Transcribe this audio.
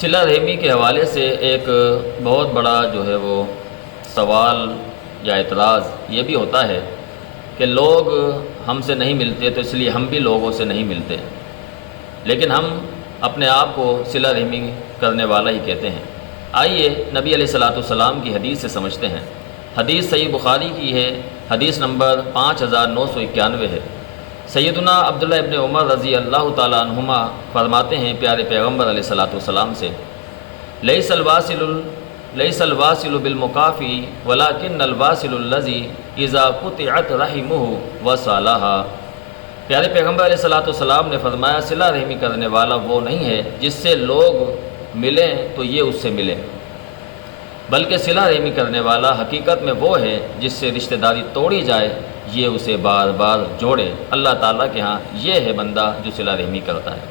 صلہ رحمی کے حوالے سے ایک بہت بڑا جو ہے وہ سوال یا اعتراض یہ بھی ہوتا ہے کہ لوگ ہم سے نہیں ملتے تو اس لیے ہم بھی لوگوں سے نہیں ملتے، لیکن ہم اپنے آپ کو صلہ رحمی کرنے والا ہی کہتے ہیں۔ آئیے نبی علیہ الصلاۃ والسلام کی حدیث سے سمجھتے ہیں۔ حدیث صحیح بخاری کی ہے، حدیث نمبر 5991 ہے۔ سیدنا عبداللہ ابن عمر رضی اللہ تعالیٰ عنہما فرماتے ہیں پیارے پیغمبر علیہ الصلاۃ والسلام سے، لیس الواصل بالمکافی ولکن الواصل الذی اذا قطعت رحمہ وصالھا۔ پیارے پیغمبر علیہ الصلاۃ والسلام نے فرمایا صلہ رحمی کرنے والا وہ نہیں ہے جس سے لوگ ملیں تو یہ اس سے ملے، بلکہ صلہ رحمی کرنے والا حقیقت میں وہ ہے جس سے رشتہ داری توڑی جائے یہ اسے بار بار جوڑے۔ اللہ تعالیٰ کے ہاں یہ ہے بندہ جو صلہ رحمی کرتا ہے۔